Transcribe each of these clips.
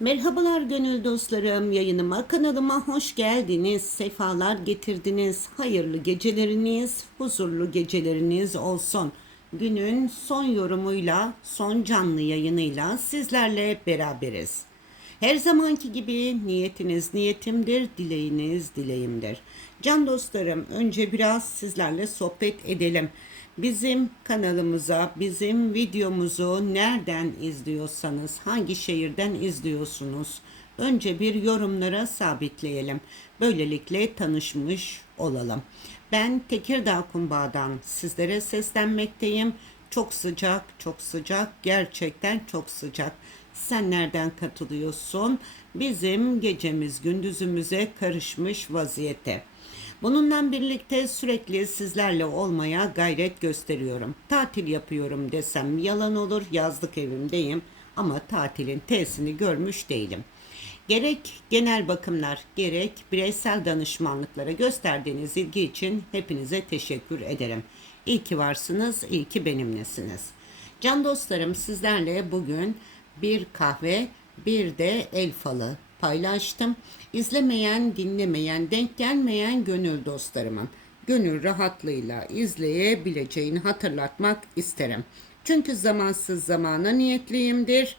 Merhabalar gönül dostlarım. Yayınıma, kanalıma hoş geldiniz. Sefalar getirdiniz. Hayırlı geceleriniz, huzurlu geceleriniz olsun. Günün son yorumuyla, son canlı yayınıyla sizlerle beraberiz. Her zamanki gibi niyetiniz niyetimdir, dileğiniz dileğimdir. Can dostlarım, önce biraz sizlerle sohbet edelim. Bizim kanalımıza, bizim videomuzu nereden izliyorsanız, hangi şehirden izliyorsunuz? Önce bir yorumlara sabitleyelim. Böylelikle tanışmış olalım. Ben Tekirdağ Kumbağa'dan sizlere seslenmekteyim. Çok sıcak, çok sıcak, gerçekten çok sıcak. Sen nereden katılıyorsun? Bizim gecemiz gündüzümüze karışmış vaziyette. Bununla birlikte sürekli sizlerle olmaya gayret gösteriyorum. Tatil yapıyorum desem yalan olur. Yazlık evimdeyim ama tatilin T'sini görmüş değilim. Gerek genel bakımlar, gerek bireysel danışmanlıklara gösterdiğiniz ilgi için hepinize teşekkür ederim. İyi ki varsınız, iyi ki benimlesiniz. Can dostlarım sizlerle bugün bir kahve, bir de el falı paylaştım. İzlemeyen, dinlemeyen, denk gelmeyen gönül dostlarımın gönül rahatlığıyla izleyebileceğini hatırlatmak isterim. Çünkü zamansız zamana niyetliyimdir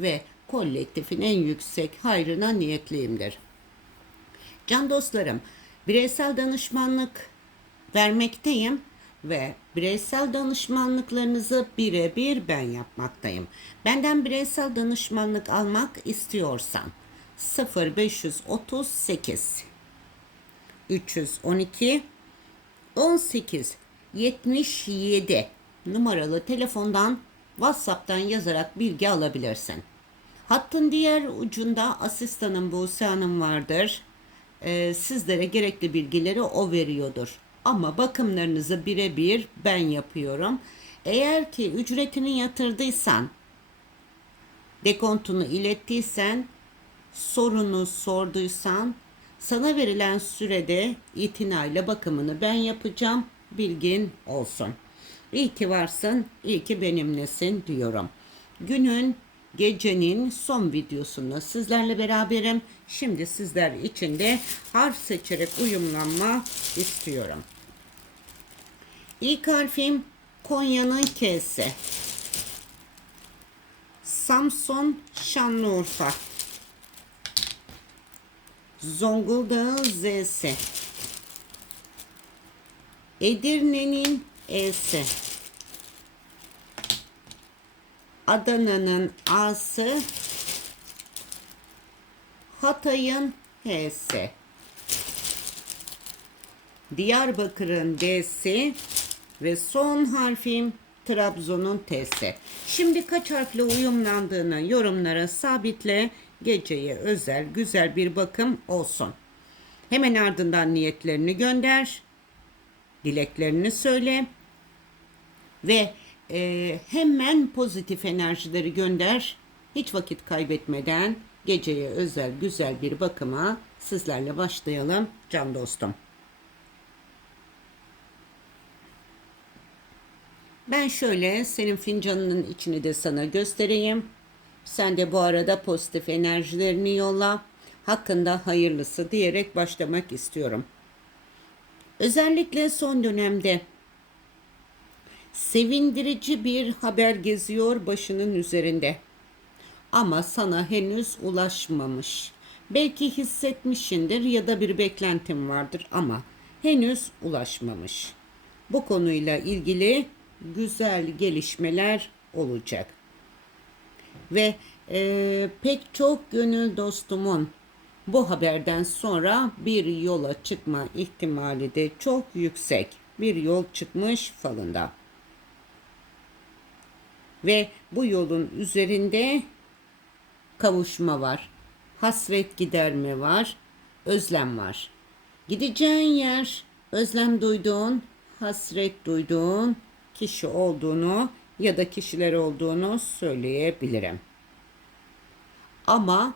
ve kolektifin en yüksek hayrına niyetliyimdir. Can dostlarım, bireysel danışmanlık vermekteyim ve bireysel danışmanlıklarınızı birebir ben yapmaktayım. Benden bireysel danışmanlık almak istiyorsan 0538 312 18 77 numaralı telefondan WhatsApp'tan yazarak bilgi alabilirsin. Hattın diğer ucunda asistanım Buse Hanım vardır. Ee, sizlere gerekli bilgileri o veriyordur. Ama bakımlarınızı birebir ben yapıyorum. Eğer ki ücretini yatırdıysan, dekontunu ilettiysen, sorunu sorduysan, sana verilen sürede itinayla bakımını ben yapacağım. Bilgin olsun. İyi ki varsın, iyi ki benimlesin diyorum. Günün gecenin son videosunda sizlerle beraberim. Şimdi sizler için de harf seçerek uyumlanma istiyorum. İlk harfim Konya'nın K'si. Samsun Şanlıurfa. Zonguldak'ın Z'si. Edirne'nin E'si. Adana'nın A'sı. Hatay'ın H'si. Diyarbakır'ın D'si ve son harfim Trabzon'un T'si. Şimdi kaç harfle uyumlandığını yorumlara sabitle geceye özel güzel bir bakım olsun. Hemen ardından niyetlerini gönder. Dileklerini söyle. Ve e, hemen pozitif enerjileri gönder. Hiç vakit kaybetmeden geceye özel güzel bir bakıma sizlerle başlayalım can dostum. Ben şöyle senin fincanının içini de sana göstereyim. Sen de bu arada pozitif enerjilerini yolla. Hakkında hayırlısı diyerek başlamak istiyorum. Özellikle son dönemde sevindirici bir haber geziyor başının üzerinde. Ama sana henüz ulaşmamış. Belki hissetmişindir ya da bir beklentin vardır ama henüz ulaşmamış. Bu konuyla ilgili güzel gelişmeler olacak. Ve e, pek çok gönül dostumun bu haberden sonra bir yola çıkma ihtimali de çok yüksek. Bir yol çıkmış falında. Ve bu yolun üzerinde kavuşma var. Hasret giderme var. Özlem var. Gideceğin yer özlem duyduğun, hasret duyduğun kişi olduğunu ya da kişiler olduğunu söyleyebilirim. Ama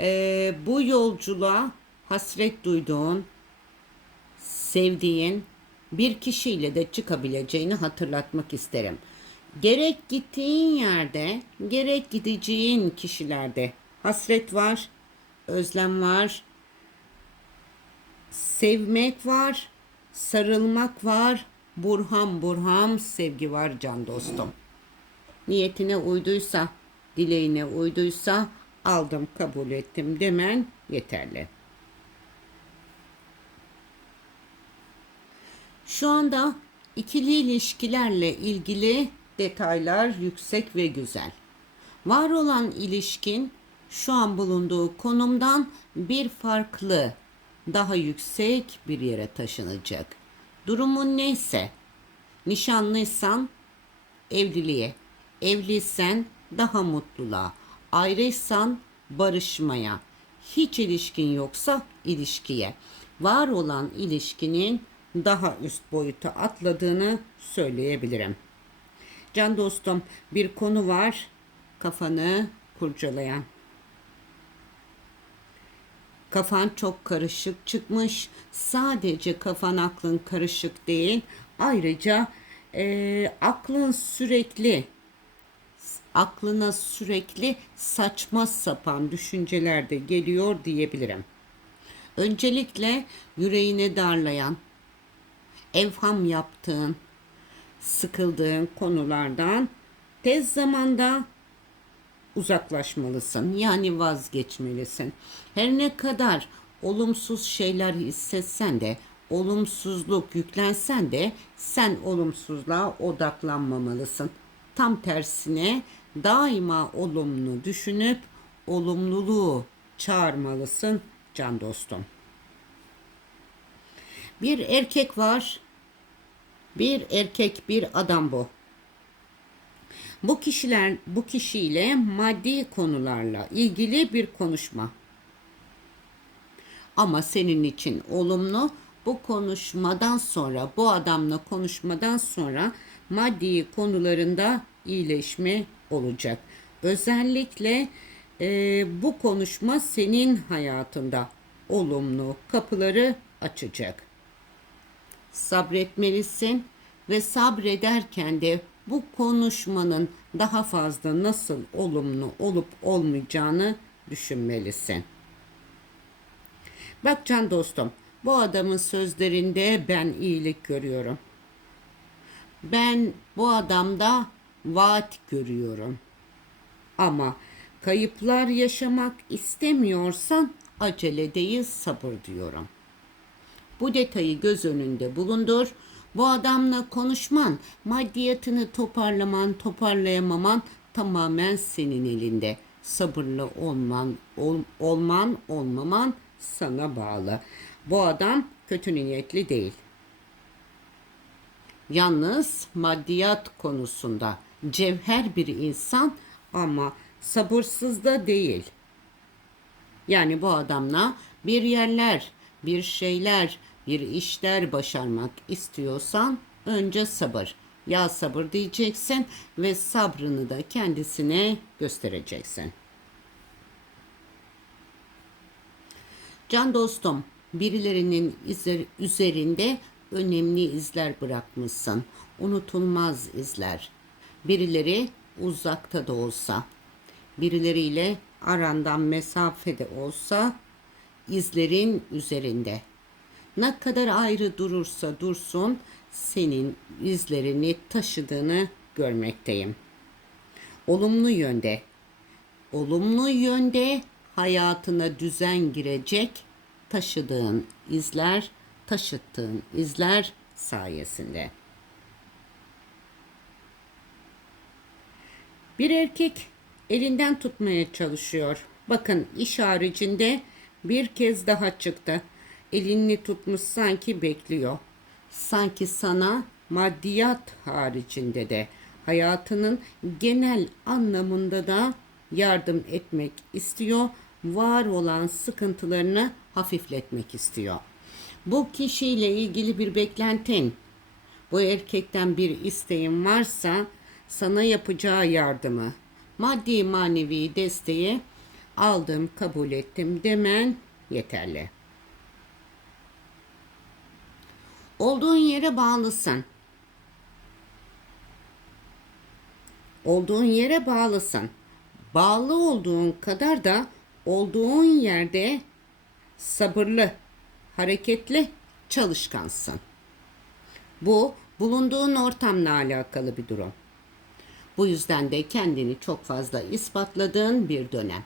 e, bu yolculuğa hasret duyduğun, sevdiğin bir kişiyle de çıkabileceğini hatırlatmak isterim. Gerek gittiğin yerde, gerek gideceğin kişilerde Hasret var, özlem var, sevmek var, sarılmak var, burham burham sevgi var can dostum. Niyetine uyduysa, dileğine uyduysa aldım kabul ettim demen yeterli. Şu anda ikili ilişkilerle ilgili detaylar yüksek ve güzel. Var olan ilişkin şu an bulunduğu konumdan bir farklı, daha yüksek bir yere taşınacak. Durumun neyse, nişanlıysan evliliğe, evliysen daha mutluluğa, ayrıysan barışmaya, hiç ilişkin yoksa ilişkiye, var olan ilişkinin daha üst boyuta atladığını söyleyebilirim. Can dostum bir konu var kafanı kurcalayan. Kafan çok karışık çıkmış. Sadece kafan aklın karışık değil. Ayrıca e, aklın sürekli aklına sürekli saçma sapan düşünceler de geliyor diyebilirim. Öncelikle yüreğini darlayan, evham yaptığın, sıkıldığın konulardan tez zamanda uzaklaşmalısın. Yani vazgeçmelisin. Her ne kadar olumsuz şeyler hissetsen de, olumsuzluk yüklensen de sen olumsuzluğa odaklanmamalısın. Tam tersine daima olumlu düşünüp olumluluğu çağırmalısın can dostum. Bir erkek var. Bir erkek bir adam bu. Bu kişiler bu kişiyle maddi konularla ilgili bir konuşma. Ama senin için olumlu bu konuşmadan sonra bu adamla konuşmadan sonra maddi konularında iyileşme olacak. Özellikle e, bu konuşma senin hayatında olumlu kapıları açacak. Sabretmelisin ve sabrederken de bu konuşmanın daha fazla nasıl olumlu olup olmayacağını düşünmelisin. Bak can dostum, bu adamın sözlerinde ben iyilik görüyorum. Ben bu adamda vaat görüyorum. Ama kayıplar yaşamak istemiyorsan acele değil sabır diyorum. Bu detayı göz önünde bulundur bu adamla konuşman, maddiyatını toparlaman, toparlayamaman tamamen senin elinde. Sabırlı olman, ol, olman, olmaman sana bağlı. Bu adam kötü niyetli değil. Yalnız maddiyat konusunda cevher bir insan ama sabırsız da değil. Yani bu adamla bir yerler, bir şeyler, bir işler başarmak istiyorsan önce sabır. Ya sabır diyeceksin ve sabrını da kendisine göstereceksin. Can dostum, birilerinin üzerinde önemli izler bırakmışsın. Unutulmaz izler. Birileri uzakta da olsa, birileriyle arandan mesafede olsa izlerin üzerinde ne kadar ayrı durursa dursun senin izlerini taşıdığını görmekteyim. Olumlu yönde, olumlu yönde hayatına düzen girecek taşıdığın izler, taşıttığın izler sayesinde. Bir erkek elinden tutmaya çalışıyor. Bakın iş haricinde bir kez daha çıktı elini tutmuş sanki bekliyor. Sanki sana maddiyat haricinde de hayatının genel anlamında da yardım etmek istiyor. Var olan sıkıntılarını hafifletmek istiyor. Bu kişiyle ilgili bir beklentin, bu erkekten bir isteğin varsa sana yapacağı yardımı, maddi manevi desteği aldım, kabul ettim demen yeterli. Olduğun yere bağlısın. Olduğun yere bağlısın. bağlı olduğun kadar da olduğun yerde sabırlı, hareketli, çalışkansın. Bu bulunduğun ortamla alakalı bir durum. Bu yüzden de kendini çok fazla ispatladığın bir dönem.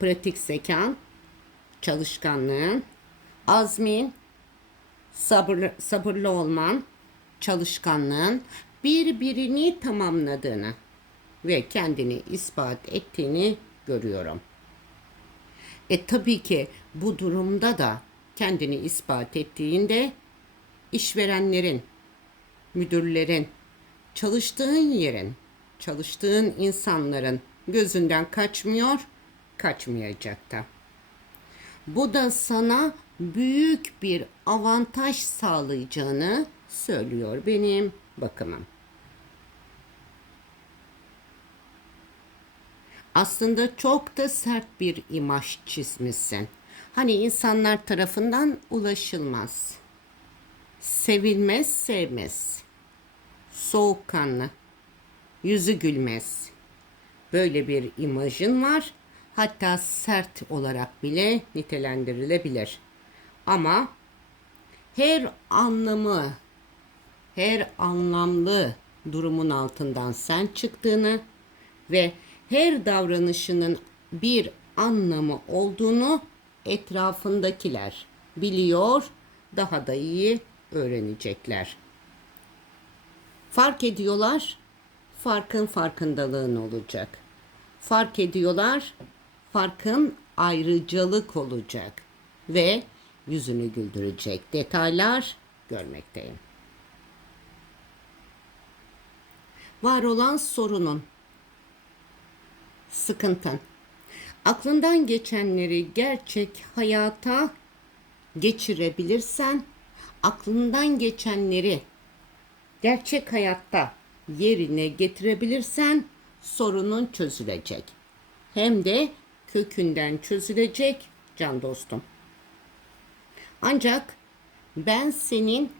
Pratik zekan, çalışkanlığın, azmin, sabırlı, sabırlı olman, çalışkanlığın birbirini tamamladığını ve kendini ispat ettiğini görüyorum. E tabii ki bu durumda da kendini ispat ettiğinde işverenlerin, müdürlerin, çalıştığın yerin, çalıştığın insanların gözünden kaçmıyor, kaçmayacak da. Bu da sana büyük bir avantaj sağlayacağını söylüyor benim bakımım. Aslında çok da sert bir imaj çizmişsin. Hani insanlar tarafından ulaşılmaz. Sevilmez, sevmez. Soğukkanlı. Yüzü gülmez. Böyle bir imajın var. Hatta sert olarak bile nitelendirilebilir. Ama her anlamı, her anlamlı durumun altından sen çıktığını ve her davranışının bir anlamı olduğunu etrafındakiler biliyor, daha da iyi öğrenecekler. Fark ediyorlar, farkın farkındalığın olacak. Fark ediyorlar, farkın ayrıcalık olacak ve yüzünü güldürecek detaylar görmekteyim. Var olan sorunun, sıkıntın, aklından geçenleri gerçek hayata geçirebilirsen, aklından geçenleri gerçek hayatta yerine getirebilirsen sorunun çözülecek. Hem de kökünden çözülecek can dostum. Ancak ben senin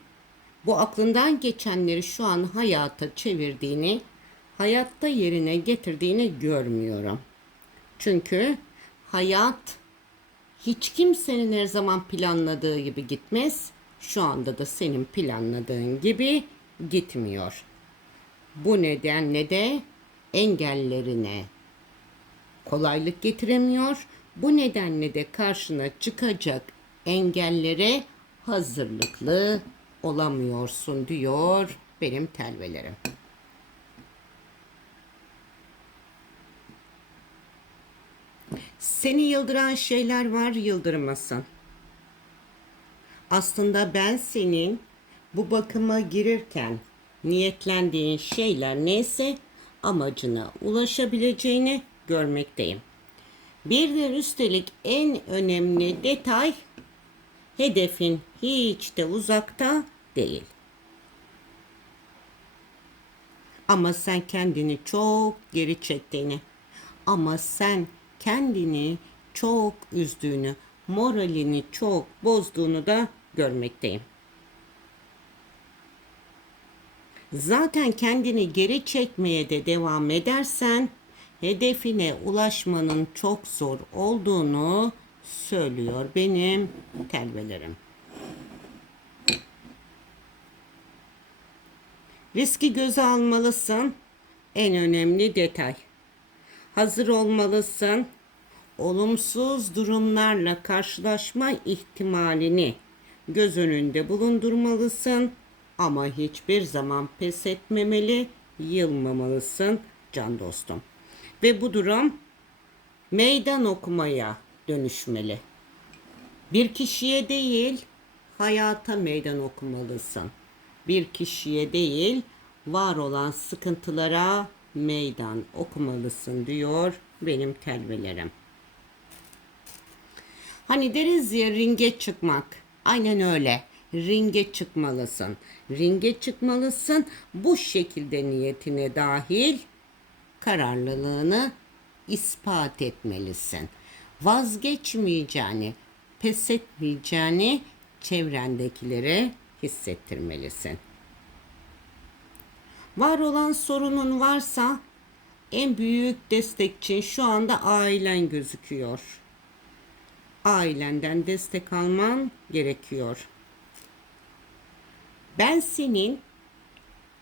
bu aklından geçenleri şu an hayata çevirdiğini, hayatta yerine getirdiğini görmüyorum. Çünkü hayat hiç kimsenin her zaman planladığı gibi gitmez. Şu anda da senin planladığın gibi gitmiyor. Bu nedenle de engellerine kolaylık getiremiyor. Bu nedenle de karşına çıkacak engellere hazırlıklı olamıyorsun diyor benim telvelerim. Seni yıldıran şeyler var yıldırmasın. Aslında ben senin bu bakıma girirken niyetlendiğin şeyler neyse amacına ulaşabileceğini görmekteyim. Bir de üstelik en önemli detay hedefin hiç de uzakta değil. Ama sen kendini çok geri çektiğini, ama sen kendini çok üzdüğünü, moralini çok bozduğunu da görmekteyim. Zaten kendini geri çekmeye de devam edersen hedefine ulaşmanın çok zor olduğunu söylüyor benim telvelerim. Riski göze almalısın. En önemli detay. Hazır olmalısın. Olumsuz durumlarla karşılaşma ihtimalini göz önünde bulundurmalısın ama hiçbir zaman pes etmemeli, yılmamalısın can dostum. Ve bu durum meydan okumaya dönüşmeli. Bir kişiye değil, hayata meydan okumalısın. Bir kişiye değil, var olan sıkıntılara meydan okumalısın diyor benim telvelerim. Hani deriz ya ringe çıkmak. Aynen öyle. Ringe çıkmalısın. Ringe çıkmalısın. Bu şekilde niyetine dahil kararlılığını ispat etmelisin. Vazgeçmeyeceğini, pes etmeyeceğini çevrendekilere hissettirmelisin. Var olan sorunun varsa en büyük destekçin şu anda ailen gözüküyor. Ailenden destek alman gerekiyor. Ben senin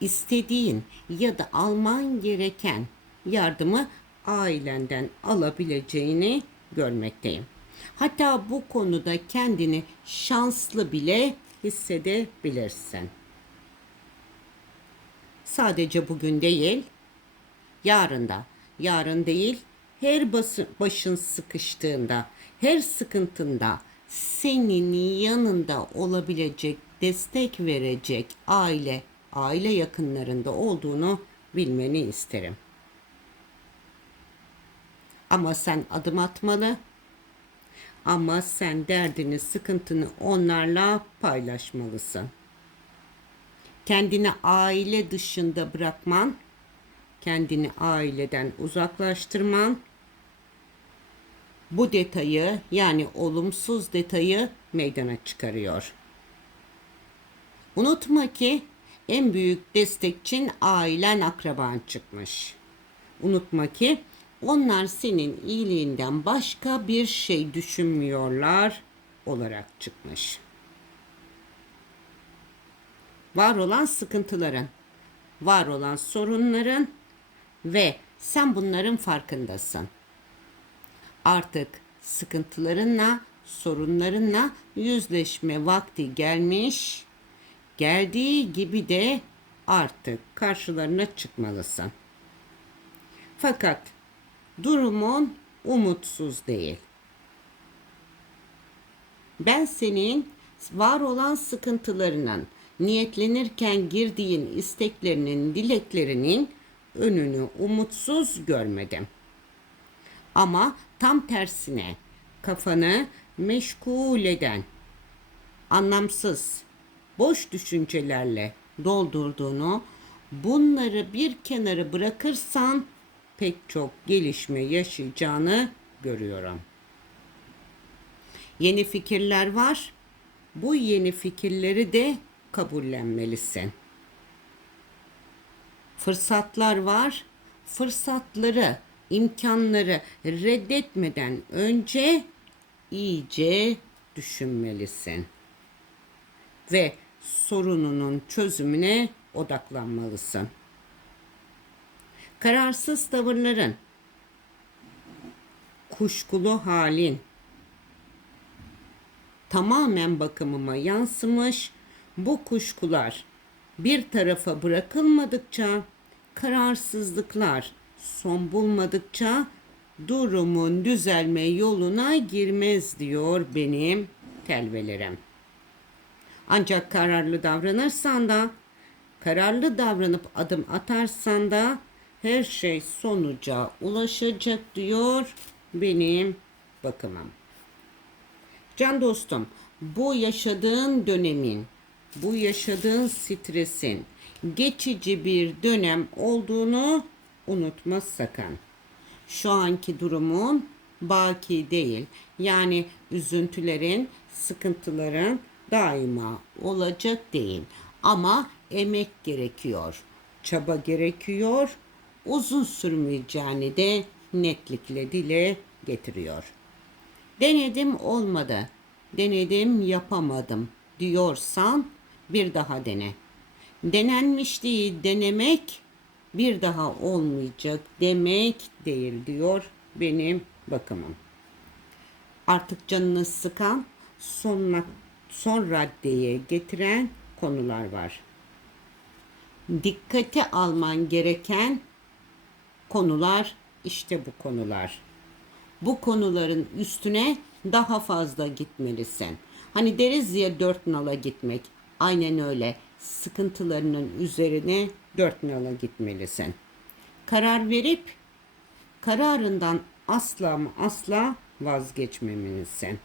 istediğin ya da alman gereken yardımı ailenden alabileceğini görmekteyim. Hatta bu konuda kendini şanslı bile hissedebilirsin. Sadece bugün değil, yarın da. Yarın değil, her bası, başın sıkıştığında, her sıkıntında senin yanında olabilecek, destek verecek aile, aile yakınlarında olduğunu bilmeni isterim. Ama sen adım atmalı. Ama sen derdini, sıkıntını onlarla paylaşmalısın. Kendini aile dışında bırakman, kendini aileden uzaklaştırman bu detayı yani olumsuz detayı meydana çıkarıyor. Unutma ki en büyük destekçin ailen akraban çıkmış. Unutma ki onlar senin iyiliğinden başka bir şey düşünmüyorlar olarak çıkmış. Var olan sıkıntıların, var olan sorunların ve sen bunların farkındasın. Artık sıkıntılarınla, sorunlarınla yüzleşme vakti gelmiş. Geldiği gibi de artık karşılarına çıkmalısın. Fakat durumun umutsuz değil. Ben senin var olan sıkıntılarının, niyetlenirken girdiğin isteklerinin, dileklerinin önünü umutsuz görmedim. Ama tam tersine kafanı meşgul eden, anlamsız, boş düşüncelerle doldurduğunu, bunları bir kenara bırakırsan pek çok gelişme yaşayacağını görüyorum. Yeni fikirler var. Bu yeni fikirleri de kabullenmelisin. Fırsatlar var. Fırsatları, imkanları reddetmeden önce iyice düşünmelisin. Ve sorununun çözümüne odaklanmalısın. Kararsız tavırların, kuşkulu halin tamamen bakımıma yansımış. Bu kuşkular bir tarafa bırakılmadıkça, kararsızlıklar son bulmadıkça durumun düzelme yoluna girmez diyor benim telvelerim. Ancak kararlı davranırsan da, kararlı davranıp adım atarsan da her şey sonuca ulaşacak diyor benim bakımım. Can dostum, bu yaşadığın dönemin, bu yaşadığın stresin geçici bir dönem olduğunu unutma sakın. Şu anki durumun baki değil. Yani üzüntülerin, sıkıntıların daima olacak değil. Ama emek gerekiyor. Çaba gerekiyor. Uzun sürmeyeceğini de netlikle dile getiriyor. Denedim olmadı. Denedim yapamadım diyorsan bir daha dene. Denenmiş değil denemek bir daha olmayacak demek değil diyor benim bakımım. Artık canını sıkan sonuna, son raddeye getiren konular var. Dikkate alman gereken konular işte bu konular. Bu konuların üstüne daha fazla gitmelisin. Hani deriz ya dört nala gitmek. Aynen öyle. Sıkıntılarının üzerine dört nala gitmelisin. Karar verip kararından asla mı asla vazgeçmemelisin.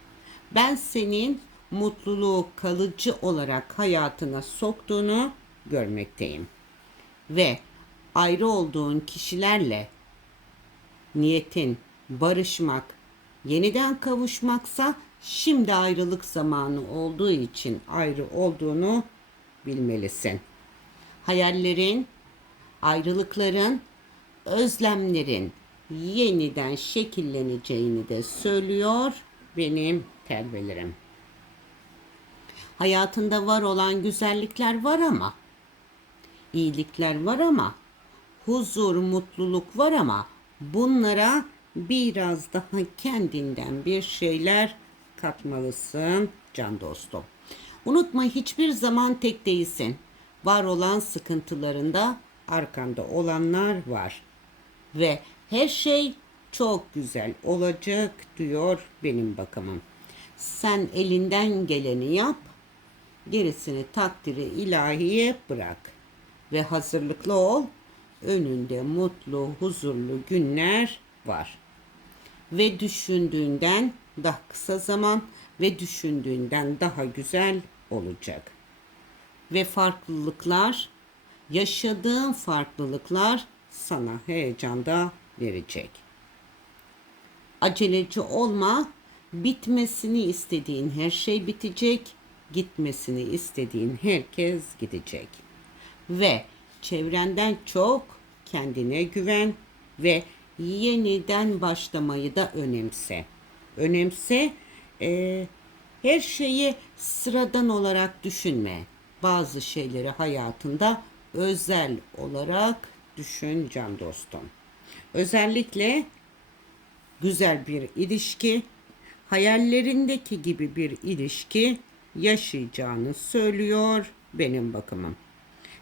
Ben senin mutluluğu kalıcı olarak hayatına soktuğunu görmekteyim. Ve ayrı olduğun kişilerle niyetin barışmak, yeniden kavuşmaksa şimdi ayrılık zamanı olduğu için ayrı olduğunu bilmelisin. Hayallerin, ayrılıkların özlemlerin yeniden şekilleneceğini de söylüyor benim telvelerim. Hayatında var olan güzellikler var ama iyilikler var ama huzur, mutluluk var ama bunlara biraz daha kendinden bir şeyler katmalısın can dostum. Unutma hiçbir zaman tek değilsin. Var olan sıkıntılarında arkanda olanlar var. Ve her şey çok güzel olacak diyor benim bakımım. Sen elinden geleni yap, gerisini takdiri ilahiye bırak ve hazırlıklı ol. Önünde mutlu, huzurlu günler var. Ve düşündüğünden daha kısa zaman ve düşündüğünden daha güzel olacak. Ve farklılıklar, yaşadığın farklılıklar sana heyecanda verecek. Aceleci olma, bitmesini istediğin her şey bitecek, gitmesini istediğin herkes gidecek. Ve çevrenden çok kendine güven ve yeniden başlamayı da önemse. Önemse e, her şeyi sıradan olarak düşünme. Bazı şeyleri hayatında özel olarak düşün can dostum. Özellikle güzel bir ilişki, hayallerindeki gibi bir ilişki yaşayacağını söylüyor benim bakımım.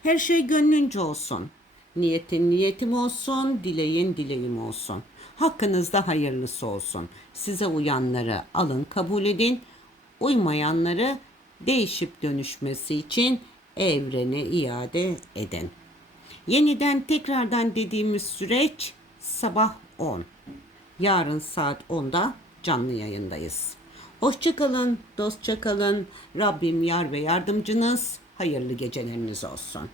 Her şey gönlünce olsun. Niyetin niyetim olsun, dileğin dileğim olsun. Hakkınızda hayırlısı olsun. Size uyanları alın kabul edin. Uymayanları değişip dönüşmesi için evrene iade edin. Yeniden tekrardan dediğimiz süreç sabah 10. Yarın saat 10'da canlı yayındayız. Hoşçakalın, dostça kalın. Rabbim yar ve yardımcınız. Hayırlı geceleriniz olsun.